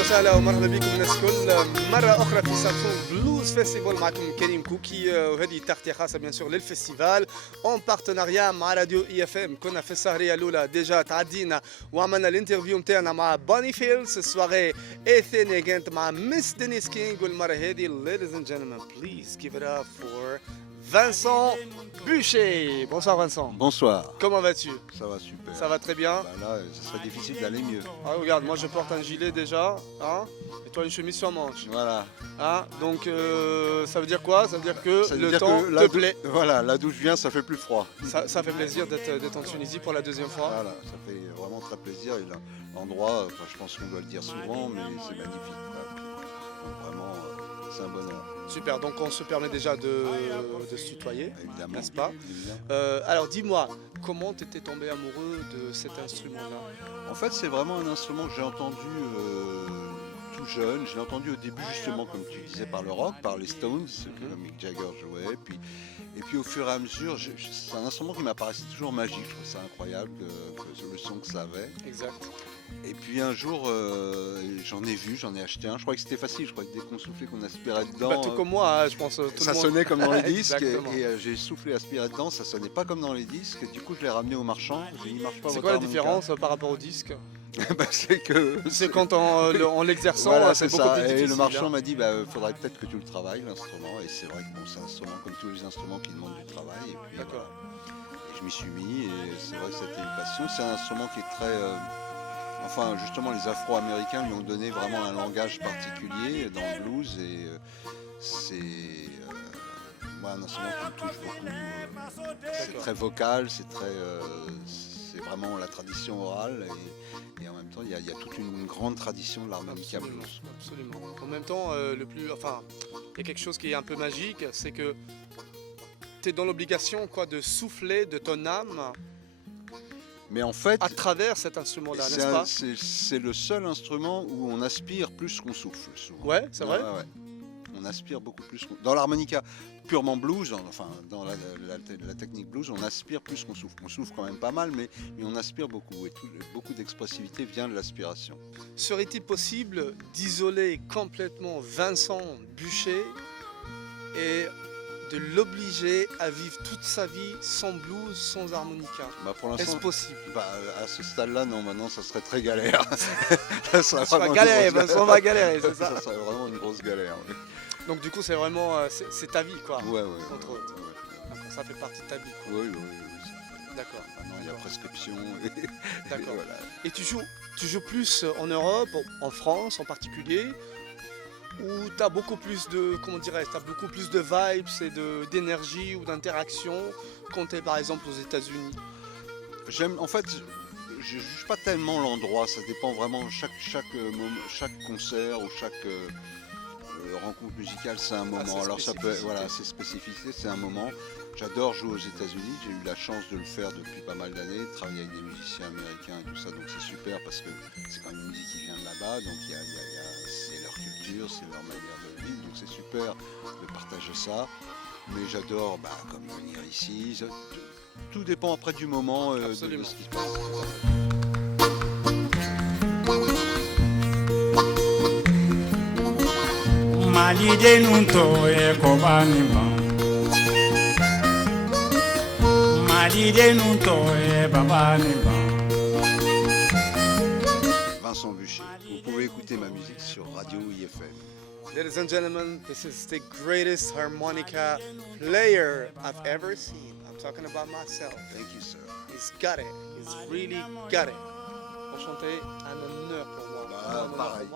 اهلا وسهلا ومرحبا بكم الناس الكل مره اخرى في سارفون بلوز فيستيفال معكم كريم كوكي وهذه تغطيه خاصه بيان سور للفيستيفال اون بارتناريا مع راديو اي اف ام. كنا في السهريه الاولى ديجا تعدينا وعملنا الانترفيو نتاعنا مع بوني فيلز. السواري الثانيه كانت مع مس دينيس كينغ والمره هذه ladies and gentlemen please give it up for Vincent Bucher. Bonsoir Vincent. Bonsoir. Comment vas-tu? Ça va super. Ça va très bien. Bah là, ce serait difficile d'aller mieux. Ah, regarde, moi je porte un gilet déjà, hein, et toi une chemise sur manche. Voilà. Hein, donc ça veut dire quoi? Ça veut dire que Ça veut le dire temps que te plaît. Voilà, là d'où je viens, ça fait plus froid. Ça fait plaisir d'être en Tunisie pour la deuxième fois. Voilà, ça fait vraiment très plaisir. Et l'endroit, enfin, je pense qu'on doit le dire souvent, mais c'est magnifique. Là. Donc vraiment, c'est un bonheur. Super, donc on se permet déjà de se tutoyer, Évidemment. n'est-ce pas? Alors dis-moi, comment tu étais tombé amoureux de cet instrument-là? En fait, c'est vraiment un instrument que j'ai entendu tout jeune. Je l'ai entendu au début, justement, comme tu disais, par le rock, par les Stones, ce que Mick Jagger jouait. Et puis au fur et à mesure, c'est un instrument qui m'apparaissait toujours magique. Je trouve ça incroyable, le son que ça avait. Exact. Et puis un jour, j'en ai acheté un. Je crois que c'était facile. Je crois que dès qu'on soufflait, qu'on aspirait dedans, Bah, tout comme moi, hein, je pense. Tout ça le monde... sonnait comme dans les disques. Exactement. Et j'ai soufflé, aspiré dedans, ça sonnait pas comme dans les disques. Et du coup, je l'ai ramené au marchand. J'ai dit, il marche pas. C'est votre quoi la harmonica. différence par rapport au disque? Bah, c'est que C'est quand en l'exerçant, voilà, c'est c'est beaucoup ça. plus difficile. Et le marchand hein. m'a dit, faudrait peut-être que tu le travailles, l'instrument. Et c'est vrai que bon, c'est un instrument comme tous les instruments qui demandent du travail. Et puis D'accord. voilà. Et je m'y suis mis. Et c'est vrai que c'était une passion. C'est un instrument qui est très enfin, justement, les Afro-Américains lui ont donné vraiment un langage particulier dans le blues et c'est moi un instrument qui me touche beaucoup. C'est très vocal, c'est vraiment la tradition orale et en même temps, il y a toute une grande tradition de l'harmonica blues. Absolument. En même temps, il y a quelque chose qui est un peu magique, c'est que tu es dans l'obligation de souffler de ton âme. Mais en fait, à travers cet instrument-là, n'est-ce pas? C'est le seul instrument où on aspire plus qu'on souffle, souvent. Ouais, c'est vrai. Ouais. On aspire beaucoup plus. Dans l'harmonica purement blues, dans la technique blues, on aspire plus qu'on souffle. On souffle quand même pas mal, mais on aspire beaucoup. Et beaucoup d'expressivité vient de l'aspiration. Serait-il possible d'isoler complètement Vincent Bucher et de l'obliger à vivre toute sa vie sans blues, sans harmonica? Est-ce possible? À ce stade-là, non, maintenant ça serait très galère. ça va galérer, Vincent va galérer, c'est ça? Ça serait vraiment une grosse galère. Oui. Donc du coup, c'est vraiment, c'est ta vie, quoi. Ouais. Entre autres. D'accord, ça fait partie de ta vie, quoi. Oui. D'accord. Maintenant, il y a prescription. D'accord. Voilà. Et tu joues plus en Europe, en France en particulier, où tu as beaucoup plus de, beaucoup plus de vibes et d'énergie ou d'interaction quand tu es par exemple aux États-Unis? En fait, je ne juge pas tellement l'endroit, ça dépend vraiment, chaque concert ou chaque rencontre musicale, c'est un moment. Alors ça peut, voilà, c'est spécificité, c'est un moment. J'adore jouer aux États-Unis, j'ai eu la chance de le faire depuis pas mal d'années, de travailler avec des musiciens américains et tout ça, donc c'est super parce que c'est quand même une musique qui vient de là-bas, donc c'est leur culture, c'est leur manière de vivre, donc c'est super de partager ça. Mais j'adore comme venir ici, tout dépend après du moment de ce qui se passe. Malide nunto e kobani ban Malide nunto e babani ban. Vincent Bucher, vous pouvez écouter ma musique sur Radio IFM. Ladies and gentlemen, this is the greatest harmonica player I've ever seen. I'm talking about myself. Thank you, sir. He's got it. He's really got it. Enchanté, un honneur pour moi. Pareil.